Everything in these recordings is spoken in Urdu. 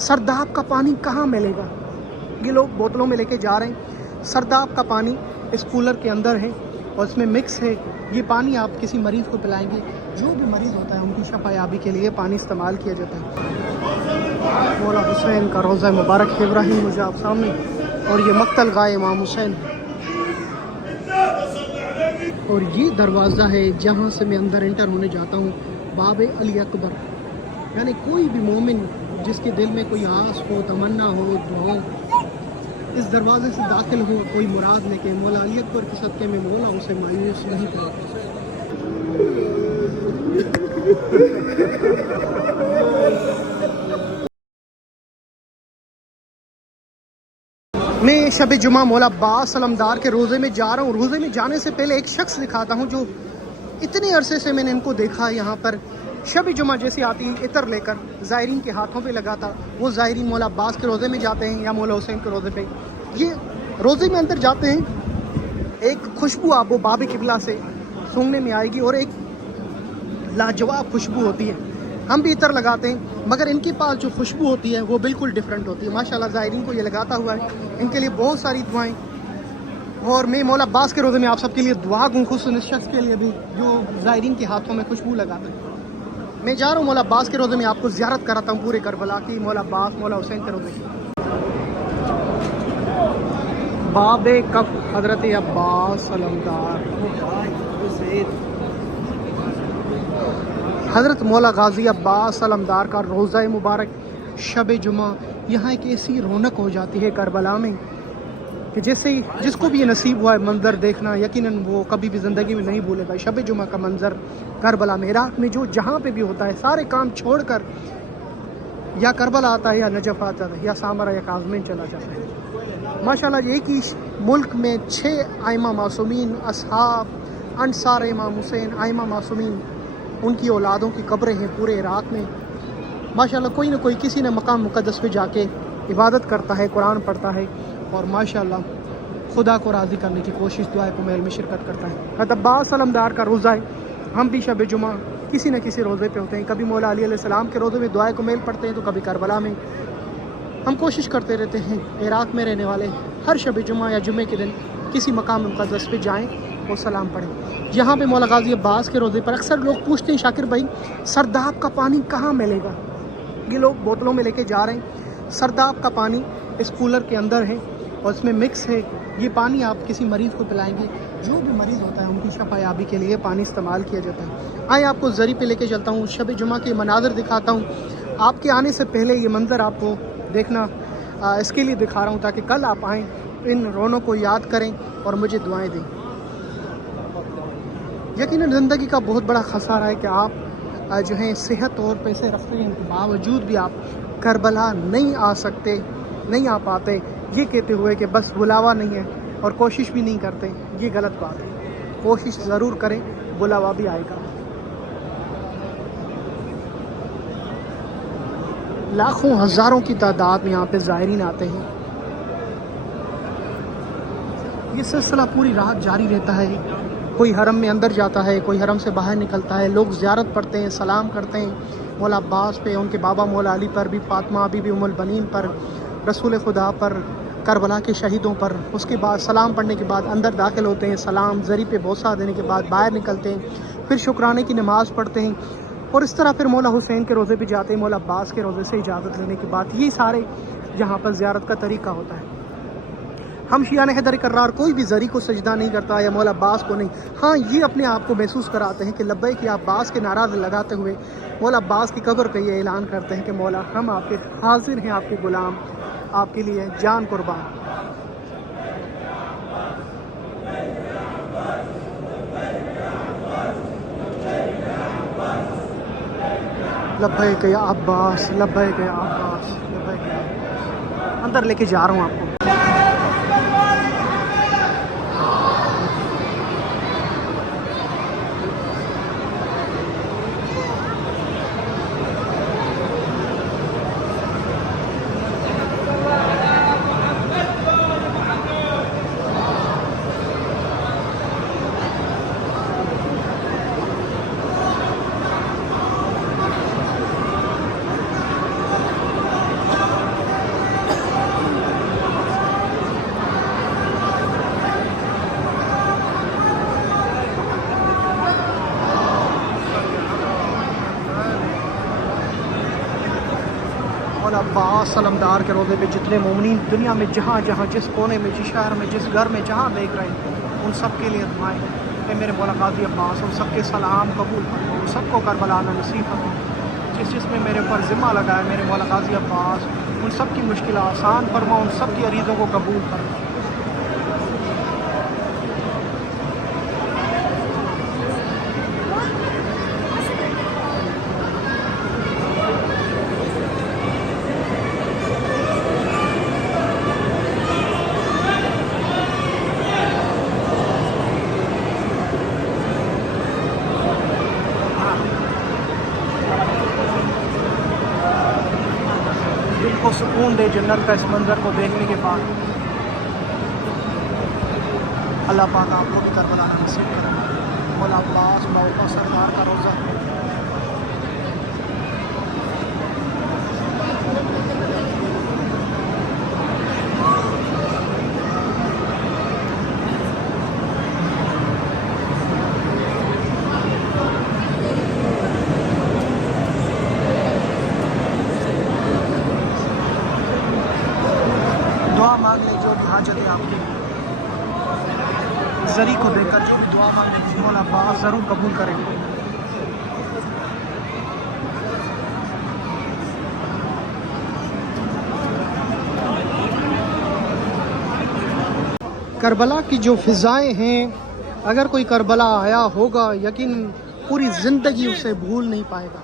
سرداب کا پانی کہاں ملے گا؟ یہ لوگ بوتلوں میں لے کے جا رہے ہیں. سرداب کا پانی اس کولر کے اندر ہے اور اس میں مکس ہے. یہ پانی آپ کسی مریض کو پلائیں گے، جو بھی مریض ہوتا ہے ان کی شفا یابی کے لیے پانی استعمال کیا جاتا ہے. مولا حسین کا روضہ مبارک ابراہیم مجھے آپ سامنے، اور یہ مقتل گاہ امام حسین. اور یہ دروازہ ہے جہاں سے میں اندر انٹر ہونے جاتا ہوں، باب علی اکبر. یعنی کوئی بھی مومن جس کے دل میں کوئی آس ہو، تمنا ہو، دعا ہو، اس دروازے سے داخل ہو، کوئی مراد لے کے مولا علی اکبر کے صدقے میں مولا اسے مایوس نہیں کرے. میں شب جمعہ مولا عباس علمدار کے روزے میں جا رہا ہوں. روزے میں جانے سے پہلے ایک شخص دکھاتا ہوں جو اتنے عرصے سے میں نے ان کو دیکھا یہاں پر شب جمعہ جیسی آتی ہے عطر لے کر زائرین کے ہاتھوں پہ لگاتا. وہ زائرین مولا عباس کے روزے میں جاتے ہیں یا مولا حسین کے روزے پہ. یہ روزے میں اندر جاتے ہیں، ایک خوشبو آپ وہ باب قبلہ سے سونگنے میں آئے گی اور ایک لاجواب خوشبو ہوتی ہے. ہم بھی عطر لگاتے ہیں مگر ان کے پاس جو خوشبو ہوتی ہے وہ بالکل ڈیفرنٹ ہوتی ہے. ماشاءاللہ زائرین کو یہ لگاتا ہوا ہے. ان کے لیے بہت ساری دعائیں، اور میں مولا عباس کے روزے میں آپ سب کے لیے دعا گوں، خصوصاً اس شخص کے لیے بھی جو زائرین کے ہاتھوں میں خوشبو لگاتا ہے. میں جا رہا ہوں مولا عباس کے روزے میں، آپ کو زیارت کراتا ہوں پورے کربلا کی، مولا عباس مولا حسین کے روزے کی. باب کف حضرت عباس علمدار، حضرت مولا غازی عباس علمدار کا روضہ مبارک شب جمعہ. یہاں ایک ایسی رونق ہو جاتی ہے کربلا میں کہ جیسے جس کو بھی یہ نصیب ہوا ہے منظر دیکھنا، یقیناً وہ کبھی بھی زندگی میں نہیں بھولے گا. شب جمعہ کا منظر کربلا میں، عراق میں جو جہاں پہ بھی ہوتا ہے سارے کام چھوڑ کر یا کربلا آتا ہے یا نجف آتا ہے یا سامرا یا کاظمین چلا جاتا ہے. ماشاءاللہ ایک ہی ملک میں 6 ائمہ معصومین، اصحاب انصار امام حسین، ائمہ معصومین، ان کی اولادوں کی قبریں ہیں پورے عراق میں. ماشاءاللہ کوئی نہ کوئی کسی نہ مقام مقدس پہ جا کے عبادت کرتا ہے، قرآن پڑھتا ہے اور ماشاءاللہ خدا کو راضی کرنے کی کوشش، دعائے کمیل میں شرکت کرتا ہے. حضرت عباس علمدار کا روزہ ہے. ہم بھی شب جمعہ کسی نہ کسی روزے پہ ہوتے ہیں، کبھی مولا علی علیہ السلام کے روزے میں دعائے کمیل پڑھتے ہیں تو کبھی کربلا میں. ہم کوشش کرتے رہتے ہیں عراق میں رہنے والے ہر شب جمعہ یا جمعے کے دن کسی مقام مقدس پہ جائیں اور سلام پڑھیں. یہاں پہ مولا غازی عباس کے روزے پر اکثر لوگ پوچھتے ہیں شاکر بھائی سرداب کا پانی کہاں ملے گا؟ یہ لوگ بوتلوں میں لے کے جا رہے ہیں. سرداب کا پانی اس کولر کے اندر ہے اور اس میں مکس ہے. یہ پانی آپ کسی مریض کو پلائیں گے، جو بھی مریض ہوتا ہے ان کی شفا یابی کے لیے پانی استعمال کیا جاتا ہے. آئیں آپ کو زری پہ لے کے چلتا ہوں، شب جمعہ کے مناظر دکھاتا ہوں. آپ کے آنے سے پہلے یہ منظر آپ کو دیکھنا اس کے لیے دکھا رہا ہوں تاکہ کل آپ آئیں، ان رونوں کو یاد کریں اور مجھے دعائیں دیں. یقیناً زندگی کا بہت بڑا خسارہ ہے کہ آپ جو ہیں صحت اور پیسے رکھتے ہیں کے باوجود بھی آپ کربلا نہیں آ سکتے، نہیں آ پاتے، یہ کہتے ہوئے کہ بس بلاوا نہیں ہے اور کوشش بھی نہیں کرتے. یہ غلط بات ہے. کوشش ضرور کریں، بلاوا بھی آئے گا. لاکھوں ہزاروں کی تعداد میں یہاں پہ زائرین آتے ہیں. یہ سلسلہ پوری رات جاری رہتا ہے. کوئی حرم میں اندر جاتا ہے، کوئی حرم سے باہر نکلتا ہے. لوگ زیارت پڑھتے ہیں، سلام کرتے ہیں مولا عباس پہ، ان کے بابا مولا علی پر بھی، فاطمہ بی بی ام البنین پر، رسول خدا پر، کربلا کے شہیدوں پر. اس کے بعد سلام پڑھنے کے بعد اندر داخل ہوتے ہیں، سلام زری پہ بوسہ دینے کے بعد باہر نکلتے ہیں، پھر شکرانے کی نماز پڑھتے ہیں اور اس طرح پھر مولا حسین کے روزے پہ جاتے ہیں، مولا عباس کے روزے سے اجازت لینے کے بعد. یہ سارے یہاں پر زیارت کا طریقہ ہوتا ہے. ہم شیعان حیدر کرار کوئی بھی زری کو سجدہ نہیں کرتا یا مولا عباس کو نہیں. ہاں یہ اپنے آپ کو محسوس کراتے ہیں کہ لبیک یا عباس کے نعرہ لگاتے ہوئے مولا عباس کی قبر پہ یہ اعلان کرتے ہیں کہ مولا ہم آپ کے حاضر ہیں، آپ کے غلام، آپ کے لیے جان قربان. لبیک یا عباس، لبیک یا عباس، لبیک یا عباس. اندر لے کے جا رہا ہوں آپ کو. مولا عباس علمدار کے روضے پہ جتنے مومنین دنیا میں جہاں جہاں جس کونے میں، جس شہر میں، جس گھر میں جہاں دیکھ رہے ہیں، ان سب کے لیے دعائیں کہ میرے مولا قاضی عباس ان سب کے سلام قبول فرما، ان سب کو کربلا میں نصیب فرما، جس میں میرے اوپر ذمہ لگا ہے میرے مولا قاضی عباس ان سب کی مشکلات آسان فرما، ان سب کی عریضوں کو قبول فرما۔ دل کو سکون دے جنت کا اس منظر کو دیکھنے کے بعد۔ اللہ پاک آپ کو بھی کربلا نصیب کرے۔ مولا عباس باوقا سرکار کا روزہ دعا مانگ لیں جو بھی حاجت ہے آپ کی، زری کو دیکھ کر جو بھی دعا مانگ لیں مولا عباس ضرور قبول کریں گے۔ کربلا کی جو فضائیں ہیں، اگر کوئی کربلا آیا ہوگا یقین پوری زندگی اسے بھول نہیں پائے گا۔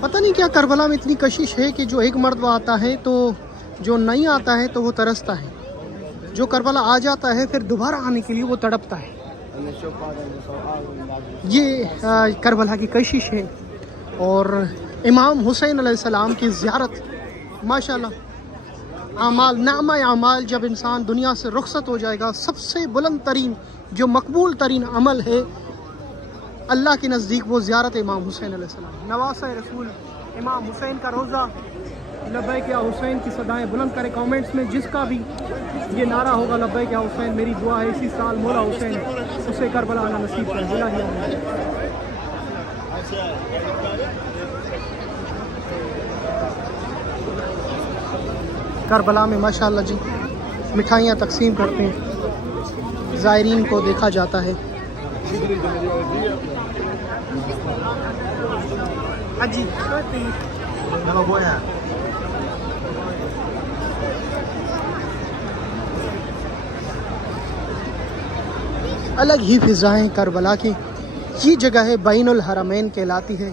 پتہ نہیں کیا کربلا میں اتنی کشش ہے کہ جو ایک مرتبہ آتا ہے تو جو نہیں آتا ہے تو وہ ترستا ہے، جو کربلا آ جاتا ہے پھر دوبارہ آنے کے لیے وہ تڑپتا ہے۔ یہ کربلا کی کشش ہے۔ اور امام حسین علیہ السلام کی زیارت ماشاءاللہ اعمال نعمہ اعمال، جب انسان دنیا سے رخصت ہو جائے گا سب سے بلند ترین جو مقبول ترین عمل ہے اللہ کے نزدیک وہ زیارت امام حسین علیہ السلام۔ نواسہ رسول امام حسین کا روزہ، لبیک یا حسین کی صدائیں بلند کریں کامنٹس میں، جس کا بھی یہ نعرہ ہوگا لبیک یا حسین، میری دعا ہے اسی سال مولا حسین اسے کربلا آنا نصیب کرے۔ بلا دیا کربلا میں ماشاءاللہ جی مٹھائیاں تقسیم کرتے ہیں، زائرین کو دیکھا جاتا ہے۔ جی الگ ہی فضائیں کربلا کی۔ یہ جگہ ہے بین الحرمین کہلاتی ہے۔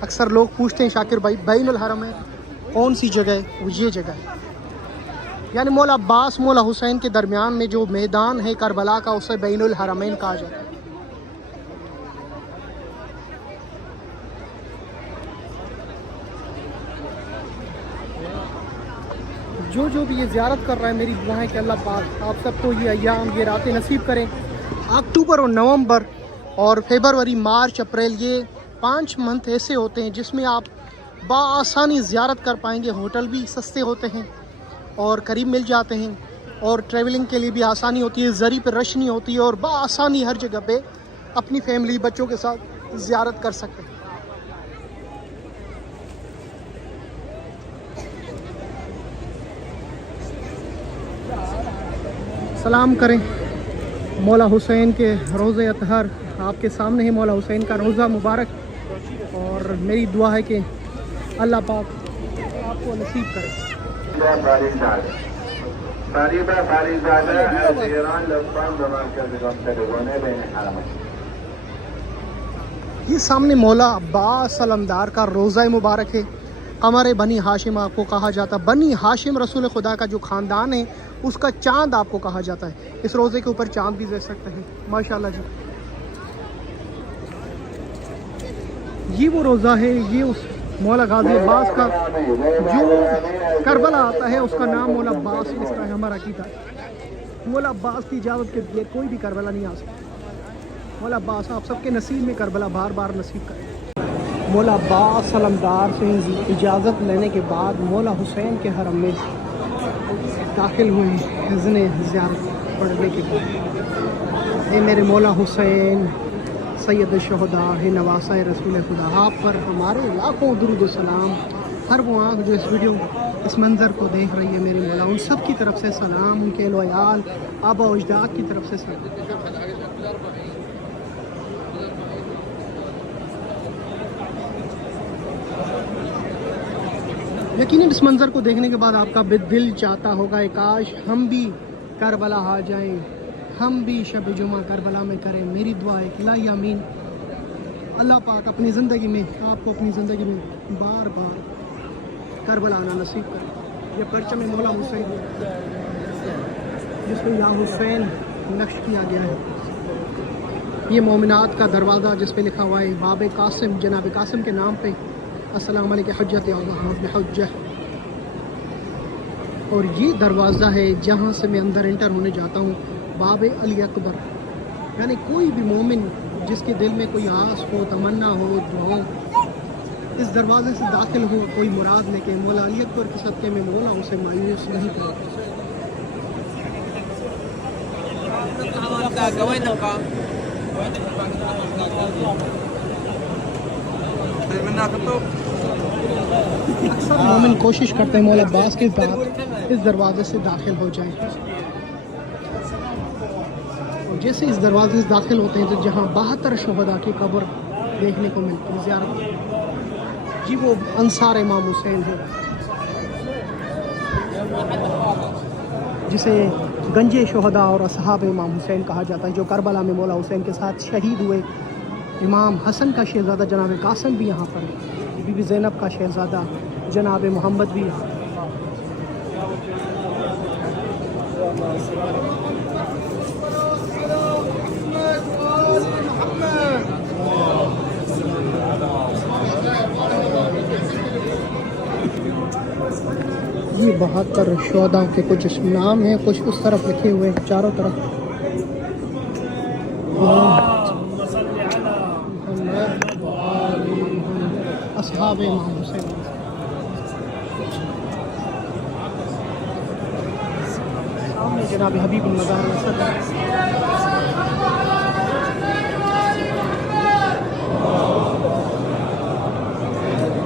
اکثر لوگ پوچھتے ہیں شاکر بھائی بین الحرمین کون سی جگہ ہے؟ وہ یہ جگہ ہے، یعنی مولا عباس مولا حسین کے درمیان میں جو میدان ہے کربلا کا اسے بین الحرمین کہا جاتا ہے۔ جو بھی یہ زیارت کر رہا ہے میری دعا ہے کہ اللہ پاک آپ سب کو یہ ایام یہ راتیں نصیب کریں۔ اکتوبر اور نومبر اور فیبروری مارچ اپریل یہ 5 منتھ ایسے ہوتے ہیں جس میں آپ بآسانی زیارت کر پائیں گے۔ ہوٹل بھی سستے ہوتے ہیں اور قریب مل جاتے ہیں، اور ٹریولنگ کے لیے بھی آسانی ہوتی ہے، زری پہ رش نہیں ہوتی ہے، اور بآسانی ہر جگہ پہ اپنی فیملی بچوں کے ساتھ زیارت کر سکتے ہیں۔ سلام کریں مولا حسین کے روزے اطہر، آپ کے سامنے ہے مولا حسین کا روزہ مبارک، اور میری دعا ہے کہ اللہ پاک آپ کو نصیب کرے۔ یہ سامنے مولا عباس علمدار کا روزہ مبارک ہے۔ قمر بنی ہاشم آپ کو کہا جاتا ہے، بنی ہاشم رسول خدا کا جو خاندان ہے اس کا چاند آپ کو کہا جاتا ہے۔ اس روزے کے اوپر چاند بھی دیکھ سکتے ہیں ماشاءاللہ جی۔ یہ وہ روزہ ہے، یہ اس مولا غازی عباس کا جو کربلا آتا ہے اس کا نام مولا عباس، اس طرح ہمارا عقیدہ ہے۔ مولا عباس کی اجازت کے بغیر کوئی بھی کربلا نہیں آ سکتا۔ مولا عباس آپ سب کے نصیب میں کربلا بار بار نصیب کرے۔ مولا عباس علمدار سے اجازت لینے کے بعد مولا حسین کے حرم میں داخل ہوئے اذن زیارت پڑھنے کے بعد۔ اے میرے مولا حسین سید الشہداء ہے نواسۂ رسول خدا، آپ پر ہمارے لاکھوں درود و سلام۔ ہر وہ آنکھ جو اس ویڈیو اس منظر کو دیکھ رہی ہے میرے مولا، ان سب کی طرف سے سلام، ان کے اہل و عیال آبا و اجداد کی طرف سے سلام۔ یقیناً اس منظر کو دیکھنے کے بعد آپ کا دل چاہتا ہوگا کاش ہم بھی کربلا آ جائیں، ہم بھی شب جمعہ کربلا میں کریں۔ میری دعا ہے الہی آمین، اللہ پاک اپنی زندگی میں آپ کو اپنی زندگی میں بار بار کربلا آنا نصیب کرے۔ یہ پرچم مولا حسین جس میں یا حسین نقش کیا گیا ہے، یہ مومنات کا دروازہ جس پہ لکھا ہوا ہے باب قاسم، جناب قاسم کے نام پہ السلام علیکم حجت ابن حجہ، اور یہ دروازہ ہے جہاں سے میں اندر انٹر ہونے جاتا ہوں، باب علی اکبر۔ یعنی کوئی بھی مومن جس کے دل میں کوئی آس ہو، تمنا ہو، دعا، اس دروازے سے داخل ہو، کوئی مراد لے کے مولا علی اکبر کے صدقے میں مولا اسے مایوس نہیں کرے۔ اکثر مومن کوشش کرتے ہیں مولا عباس کے بعد اس دروازے سے داخل ہو جائیں، اور جیسے اس دروازے سے داخل ہوتے ہیں تو جہاں 72 شہداء کی قبر دیکھنے کو ملتی ہے، زیارت جی وہ انصار امام حسین ہے جسے گنج شہداء اور اصحاب امام حسین کہا جاتا ہے، جو کربلا میں مولا حسین کے ساتھ شہید ہوئے۔ امام حسن کا شہزادہ جناب قاسم بھی یہاں پر ہے، بی بی زینب کا شہزادہ جناب محمد بھی یہاں۔ یہ 72 شہداء کے کچھ نام ہیں، کچھ اس طرف لکھے ہوئے چاروں طرف۔ اصحاب امام حسین، سامنے جناب حبیب المظاہر اسد،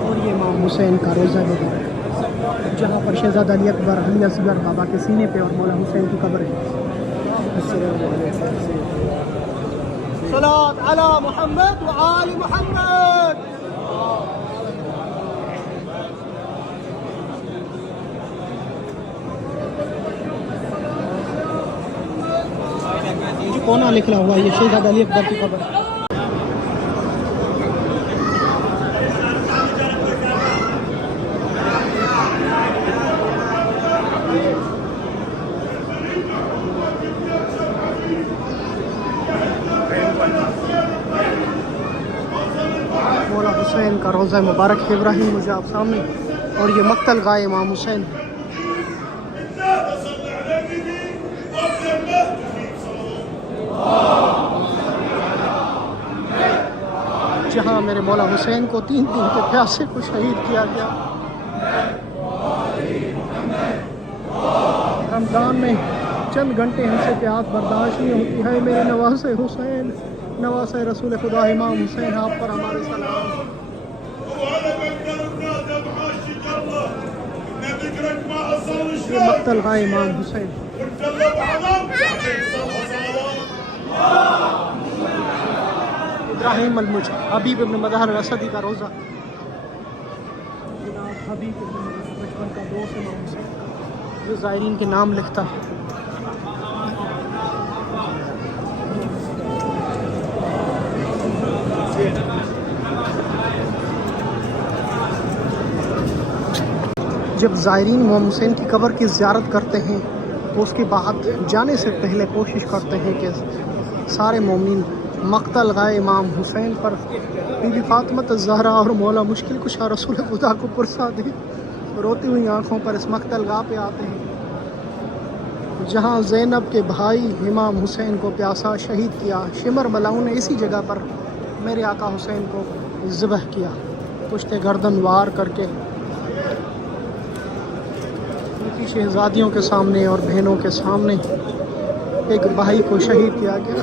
اور یہ امام حسین کا روزہ وغیرہ جہاں پر شہزادہ علی اکبر، علی اصغر بابا کے سینے پہ اور مولا حسین کی قبر ہے۔ صلاۃ علی محمد و آل محمد۔ جو کونا لکھا ہوا ہے یہ شہزادہ علی اکبر کی قبر ہے۔ مولا حسین کا روزہ مبارک ہے ابراہیم مجھے آپ سامنے، اور یہ مقتل گاہ امام حسین۔ جہاں میرے مولا حسین کو 3 دن کے پیاسے کو شہید کیا گیا۔ رمضان میں چند گھنٹے ہم سے پیاس برداشت نہیں ہوتی ہے، میرے نواسے حسین، نواسے رسول خدا امام حسین، آپ پر ہمارے سلام۔ یہ مقتل گاہ امام حسین۔ ابراہیم المج حبیب ابن مظاہر اسدی کا روزہ، جناب حبیب ابن بچپن کا دوست امام حسین جو زائرین کے نام لکھتا ہے۔ جب زائرین امام حسین کی قبر کی زیارت کرتے ہیں تو اس کے بعد جانے سے پہلے کوشش کرتے ہیں کہ سارے مومنین مقتل گاہ امام حسین پر بی بی فاطمہ الزہرا اور مولا مشکل کشا رسول خدا کو پرسا دیں۔ روتی ہوئی آنکھوں پر اس مقتل گاہ پہ آتے ہیں جہاں زینب کے بھائی امام حسین کو پیاسا شہید کیا۔ شمر ملاؤں نے اسی جگہ پر میرے آقا حسین کو ذبح کیا، پشت گردن وار کر کے شہزادیوں کے سامنے اور بہنوں کے سامنے ایک بھائی کو شہید کیا گیا۔